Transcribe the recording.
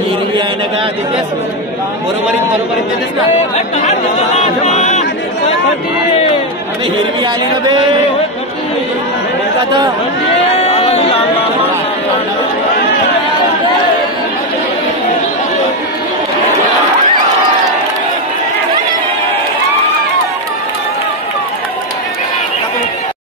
हिरवी आहे ना का तिथेच बरोबरीत देतेस का अरे हिरवी आली ना बे